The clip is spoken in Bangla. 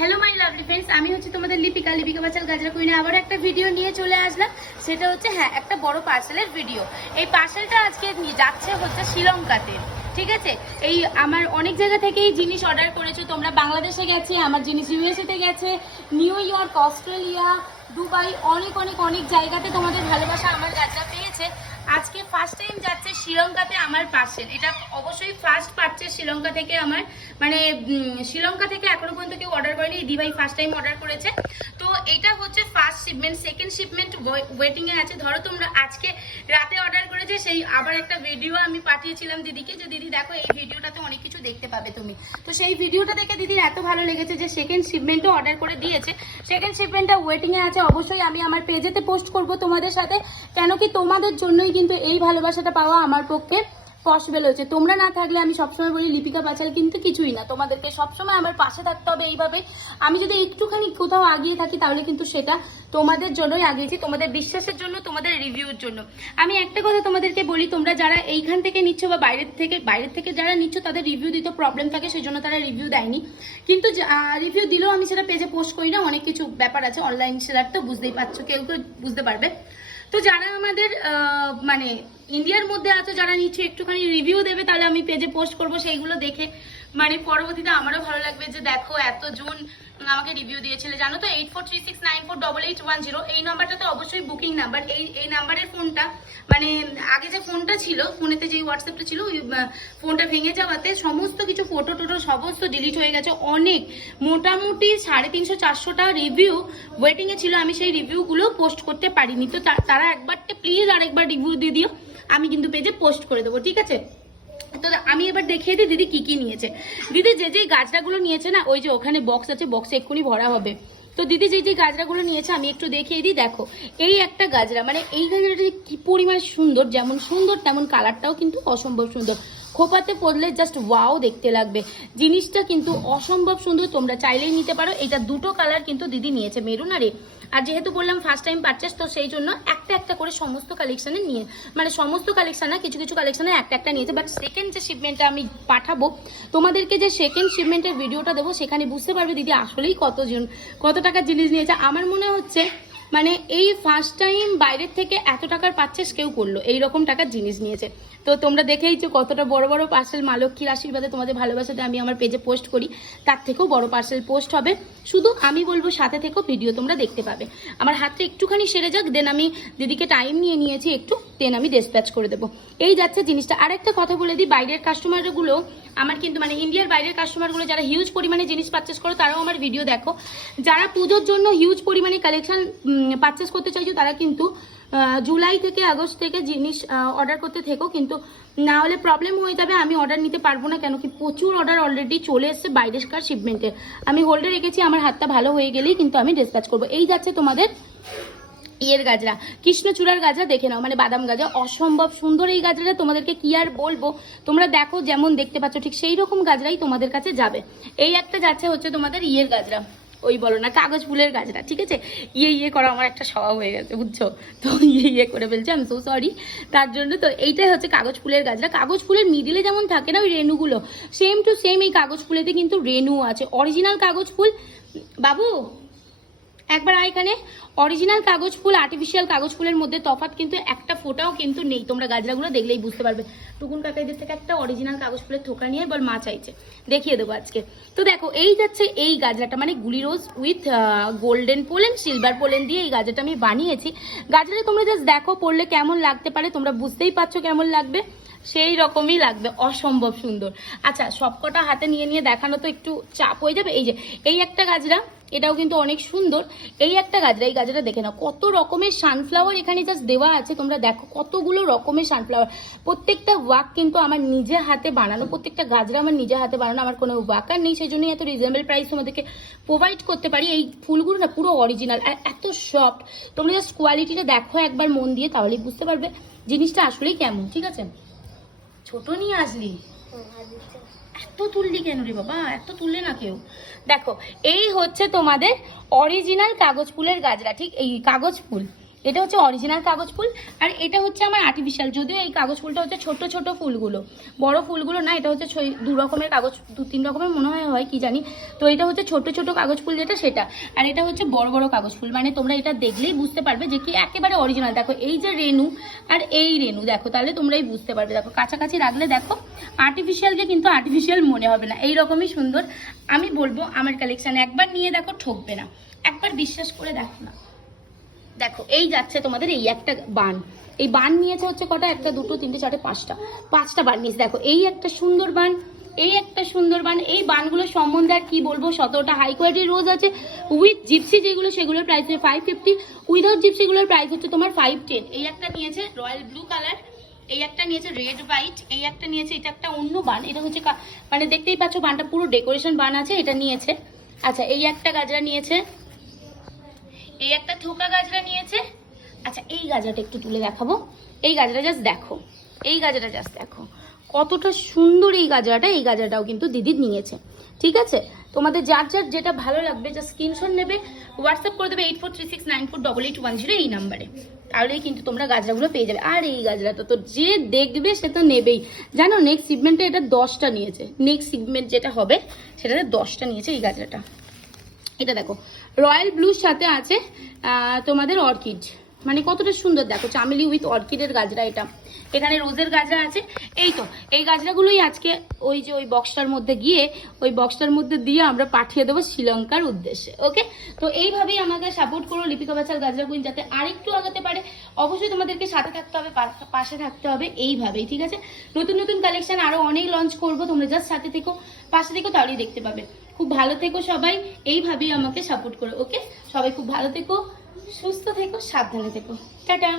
হ্যালো মাই লাভলি ফ্রেন্ডস, আমি হচ্ছে তোমাদের লিপিকা বাচাল গাজরা কুইনে আবার একটা ভিডিও নিয়ে চলে আসলাম। সেটা হচ্ছে একটা বড় পার্সেলের ভিডিও। এই পার্সেলটা আজকে যাচ্ছে হচ্ছে শ্রীলঙ্কাতে। ঠিক আছে, এই আমার অনেক জায়গা থেকেই জিনিস অর্ডার করেছো তোমরা। বাংলাদেশে গেছে আমার জিনিস, ইউএসএতে গেছে, নিউ ইয়র্ক, অস্ট্রেলিয়া, দুবাই, অনেক অনেক অনেক জায়গাতে তোমাদের ভালোবাসা আমার গাজরা পেয়েছে। আজকে ফার্স্ট টাইম যাচ্ছে শ্রীলঙ্কাতে আমার পার্সেল। এটা অবশ্যই ফার্স্ট পারচেজ শ্রীলঙ্কা থেকে আমার, মানে শ্রীলঙ্কা থেকে এখনো পর্যন্ত কেউ অর্ডার করেনি। দিভাই ফার্স্ট টাইম অর্ডার করেছে। তো এটা হচ্ছে first shipment, second shipment waiting এ আছে। ধরো তোমরা আজকে রাতে অর্ডার করেছে, সেই আবার একটা ভিডিও আমি পাঠিয়েছিলাম দিদিকে, যে দিদি দেখো এই ভিডিওটাতে অনেক কিছু দেখতে পাবে তুমি। তো সেই ভিডিওটা দেখে দিদির এত ভালো লেগেছে যে সেকেন্ড শিপমেন্টও অর্ডার করে দিয়েছে। সেকেন্ড শিপমেন্টটা ওয়েটিং এ আছে। অবশ্যই আমি আমার পেজেতে পোস্ট করব তোমাদের সাথে, কেন কি তোমাদের জন্যই কিন্তু এই ভালোবাসাটা পাওয়া আমার পক্ষে পসিবল হয়েছে। তোমরা না থাকলে, আমি সবসময় বলি লিপিকা বাচাল কিন্তু কিছুই না। তোমাদেরকে সবসময় আমার পাশে থাকতে হবে। এইভাবে আমি যদি একটুখানি কোথাও আগিয়ে থাকি তাহলে কিন্তু সেটা তোমাদের জন্যই আগিয়েছি, তোমাদের বিশ্বাসের জন্য, তোমাদের রিভিউর জন্য। আমি একটা কথা তোমাদেরকে বলি, তোমরা যারা এইখান থেকে নিচ্ছ বা বাইরের থেকে যারা নিচ্ছ, তাদের রিভিউ দিতে প্রবলেম থাকে, সেই জন্য তারা রিভিউ দেয়নি। কিন্তু রিভিউ দিলেও আমি সেটা পেজে পোস্ট করি না। অনেক কিছু ব্যাপার আছে, অনলাইন সেলার তো বুঝতেই পারছো, কেউ কেউ বুঝতে পারবে। তো যারা আমাদের মানে ইন্ডিয়ার মধ্যে আছো, যারা নিচ্ছে একটুখানি রিভিউ দেবে, তাহলে আমি পেজে পোস্ট করব। সেইগুলো দেখে মানে পরবর্তীতে আমারও ভালো লাগবে যে দেখো এত জন আমাকে রিভিউ দিয়েছিলে। জানো তো 8436948810 এই নাম্বারটা তো অবশ্যই বুকিং নাম্বার। এই নাম্বারের ফোনটা, মানে আগে যে ফোনটা ছিল, ফোনেতে যে হোয়াটসঅ্যাপটা ছিল, ওই ফোনটা ভেঙে যাওয়াতে সমস্ত কিছু ফটো টোটো সমস্ত ডিলিট হয়ে গেছে। অনেক মোটামুটি 350-400টা রিভিউ ওয়েটিংয়ে ছিল। আমি সেই রিভিউগুলো পোস্ট করতে পারিনি। তো তারা একবারটা প্লিজ আরেকবার রিভিউ দিয়ে দিও, আমি কিন্তু পেজে পোস্ট করে দেবো, ঠিক আছে? তো আমি এবার দেখিয়ে দিই দিদি কি কি নিয়েছে। দিদি যে গাজরাগুলো নিয়েছে না, ওই যে ওখানে বক্স আছে, বক্সে এক্ষুনি ভরা হবে। তো দিদি যে গাজরাগুলো নিয়েছে আমি একটু দেখিয়ে দিই। দেখো এই একটা গাজরা, মানে এই গাজরাটা কি পরিমাণ সুন্দর, যেমন সুন্দর তেমন কালারটাও কিন্তু অসম্ভব সুন্দর। খোপাতে পড়লে জাস্ট ওয়াও দেখতে লাগবে। জিনিসটা কিন্তু অসম্ভব সুন্দর, তোমরা চাইলেই নিতে পারো। এটা দুটো কালার কিন্তু দিদি নিয়েছে, মেরুন আর আর যেহেতু বললাম ফার্স্ট টাইম পারচেস, তো সেই জন্য একটা একটা করে সমস্ত কালেকশনে নিয়ে, মানে সমস্ত কালেকশন না, কিছু কিছু কালেকশনে একটা একটা নিয়েছে। বাট সেকেন্ড যে শিপমেন্টটা আমি পাঠাবো তোমাদেরকে, যে সেকেন্ড শিপমেন্টের ভিডিওটা দেবো, সেখানে বুঝতে পারবে দিদি আসলেই কত টাকার জিনিস নিয়েছে। আমার মনে হচ্ছে মানে এই ফার্স্ট টাইম বাইরের থেকে এত টাকার পারচেস কেউ করলো, এইরকম টাকার জিনিস নিয়েছে। তো তোমরা দেখেইছো কতটা বড় বড় পার্সেল মা লক্ষ্মীর আশীর্বাদে, তোমাদের ভালোবাসাতে আমি আমার পেজে পোস্ট করি, তার থেকেও বড় পার্সেল পোস্ট হবে। শুধু আমি বলবো সাথে থেকেও ভিডিও তোমরা দেখতে পাবে। আমার হাতটা একটুখানি সেরে যাক, দেন আমি দিদিকে টাইম নিয়েছি একটু, দেন আমি ডিসপ্যাচ করে দেবো। এই যাচ্ছে জিনিসটা। আর একটা কথা বলে দিই, বাইরের কাস্টমারগুলো আমার কিন্তু, মানে ইন্ডিয়ার বাইরের কাস্টমারগুলো যারা হিউজ পরিমাণে জিনিস পারচেস করো, তারাও আমার ভিডিও দেখো। যারা পুজোর জন্য হিউজ পরিমাণে কালেকশন পারচেস করতে চাইছো, তারা কিন্তু জুলাই থেকে আগস্ট থেকে জিনিস অর্ডার করতে থেকো, কিন্তু না হলে প্রবলেম হয়ে যাবে। আমি অর্ডার নিতে পারবো না, কেন কি প্রচুর অর্ডার অলরেডি চলে এসছে বাইরের শিপমেন্টে। আমি হোল্ডে রেখেছি, আমার হাতটা ভালো হয়ে গেলেই কিন্তু আমি ডিসপ্যাচ করবো। এই যাচ্ছে তোমাদের ইয়ের গাজরা, কৃষ্ণচূড়ার গাজরা, দেখে নাও, মানে বাদাম গাজরা, অসম্ভব সুন্দর এই গাজরাটা। তোমাদেরকে কি আর বলবো, তোমরা দেখো যেমন দেখতে পাচ্ছ ঠিক সেই রকম গাজরাই তোমাদের কাছে যাবে। এই একটা যাচ্ছে হচ্ছে তোমাদের ইয়ের গাজরা, ওই বলো না কাগজ ফুলের গাজরা, ঠিক আছে? ইয়ে করা আমার একটা স্বভাব হয়ে গেছে, বুঝছো? তো ইয়ে করে ফেলছে, আমি সো সরি তার জন্য। তো এইটাই হচ্ছে কাগজ ফুলের গাজরা। কাগজ ফুলের মিডিলে যেমন থাকে না ওই রেণুগুলো, সেম টু সেম এই কাগজ ফুলেতে কিন্তু রেণু আছে। অরিজিনাল কাগজ ফুল, বাবু একবার এখানে, অরিজিনাল কাগজ ফুল আর্টিফিশিয়াল কাগজ ফুলের মধ্যে তফাৎ কিন্তু একটা ফোটাও কিন্তু নেই। তোমরা গাজরাগুলো দেখলেই বুঝতে পারবে। টুকুন কাকাইদের থেকে একটা অরিজিনাল কাগজ ফুলের থোকা নিয়ে বল মা চাইছে, দেখিয়ে দেবো আজকে। তো দেখো এই যাচ্ছে এই গাজরাটা, মানে গুলি rose with golden pollen, silver pollen দিয়ে এই গাজরাটা আমি বানিয়েছি। গাজরাটা তোমরা জাস্ট দেখো পড়লে কেমন লাগতে পারে, তোমরা বুঝতেই পারছো কেমন লাগবে, সেই রকমই লাগবে, অসম্ভব সুন্দর। আচ্ছা সবকটা হাতে নিয়ে দেখানো তো একটু চাপ হয়ে যাবে। এই যে এই একটা গাজরা, এটাও কিন্তু অনেক সুন্দর। এই একটা গাজরা, এই গাজরা দেখে নাও, কত রকমের সানফ্লাওয়ার এখানে জাস্ট দেওয়া আছে। তোমরা দেখো কতগুলো রকমের সানফ্লাওয়ার। প্রত্যেকটা ওয়ার্ক কিন্তু আমার নিজে হাতে বানানো, প্রত্যেকটা গাজরা আমার নিজে হাতে বানানো, আমার কোনো ওয়ার্কার নেই। সেই জন্যই এত রিজনেবল প্রাইস তোমাদেরকে প্রোভাইড করতে পারি। এই ফুলগুলো না পুরো অরিজিনাল আর এত সফট। তোমরা জাস্ট কোয়ালিটিটা দেখো একবার মন দিয়ে, তাহলেই বুঝতে পারবে জিনিসটা আসলেই কেমন, ঠিক আছে? ছোট নিয়ে আসলি, এত তুললি কেন রে বাবা? এত তুললে না কেউ। দেখো এই হচ্ছে তোমাদের অরিজিনাল কাগজ ফুলের গাজরা, ঠিক এই কাগজ ফুল, এটা হচ্ছে অরিজিনাল কাগজ ফুল, আর এটা হচ্ছে আমার আর্টিফিশিয়াল। যদিও এই কাগজ ফুলটা হচ্ছে ছোট ছোট ফুলগুলো, বড় ফুলগুলো না। এটা হচ্ছে দু রকমের কাগজ, 2-3 রকমের মনে হয় কি জানি। তো এটা হচ্ছে ছোট ছোট কাগজ ফুল যেটা সেটা, আর এটা হচ্ছে বড় বড় কাগজ ফুল। মানে তোমরা এটা দেখলেই বুঝতে পারবে যে কি একেবারে অরিজিনাল। দেখো এই যে রেনু আর এই রেনু, দেখো তাহলে তোমরাই বুঝতে পারবে। দেখো কাছাকাছি রাখলে দেখো আর্টিফিশিয়ালকে কিন্তু আর্টিফিশিয়াল মনে হবে না, এইরকমই সুন্দর। আমি বলবো আমার কালেকশন একবার নিয়ে দেখো, ঠকবে না, একবার বিশ্বাস করে দেখো না। দেখো এই যাচ্ছে তোমাদের এই একটা বান, এই বান নিয়েছে হচ্ছে কটা, 1 2 3 4 5টা বান নিয়েছে। দেখো এই একটা সুন্দর বান, এই একটা সুন্দর বান। এই বানগুলো সম্বন্ধে আর কি বলবো, 17টা হাই কোয়ালিটির রোজ আছে উইথ জিপসি, যেগুলো সেগুলোর প্রাইস হচ্ছে 550, উইদাউট জিপসিগুলোর প্রাইস হচ্ছে তোমার 510। এই একটা নিয়েছে রয়্যাল ব্লু কালার, এই একটা নিয়েছে রেড হোয়াইট, এই একটা নিয়েছে, এটা একটা অন্য বান। এটা হচ্ছে মানে দেখতেই পাচ্ছ বানটা পুরো ডেকোরেশন বান আছে, এটা নিয়েছে। আচ্ছা এই একটা গাজরা নিয়েছে, এই একটা থোকা গাজরা নিয়েছে। আচ্ছা এই গাজরাটা একটু তুলে দেখাবো, এই গাজরা জাস্ট দেখো, এই গাজরাটা জাস্ট দেখো কতটা সুন্দর এই গাজরাটা। এই গাজরাটাও কিন্তু দিদি নিয়েছে, ঠিক আছে। তোমাদের যার যার যেটা ভালো লাগবে জাস্ট স্ক্রিনশট নেবে, হোয়াটসঅ্যাপ করে দেবে 8436948810 এই নাম্বারে, তাহলেই কিন্তু তোমরা গাজরাগুলো পেয়ে যাবে। আর এই গাজরাটা তো যে দেখবে সে তো নেবেই। জানো নেক্সট সিগমেন্টে এটা 10টা নিয়েছে, নেক্সট সিগমেন্ট যেটা হবে সেটাতে 10টা নিয়েছে এই গাজরাটা। এটা দেখো রয়্যাল ব্লুর সাথে আছে তোমাদের অর্কিড, মানে কতটা সুন্দর দেখো, চামেলি উইথ অর্কিডের গাজরা। এটা এখানে রোজের গাজরা আছে। এই তো এই গাজরাগুলোই আজকে ওই যে ওই বক্সটার মধ্যে গিয়ে ওই বক্সটার মধ্যে দিয়ে আমরা পাঠিয়ে দেবো শ্রীলঙ্কার উদ্দেশ্যে। ওকে, তো এইভাবেই আমাকে সাপোর্ট করো লিপিকা বাচাল গাজরা কুইন, যাতে আরেকটু আগাতে পারে। অবশ্যই তোমাদেরকে সাথে থাকতে হবে, পাশে থাকতে হবে, এইভাবেই, ঠিক আছে। নতুন নতুন কালেকশন আরো অনেক লঞ্চ করবো, তোমরা জাস্ট সাথে থেকো, পাশে থেকো, তাহলেই দেখতে পাবে। খুব ভালো থেকো সবাই, এইভাবেই আমাকে সাপোর্ট করো। ওকে, সবাই খুব ভালো থেকো, সুস্থ থেকো, সাবধানে থেকো, টাটা।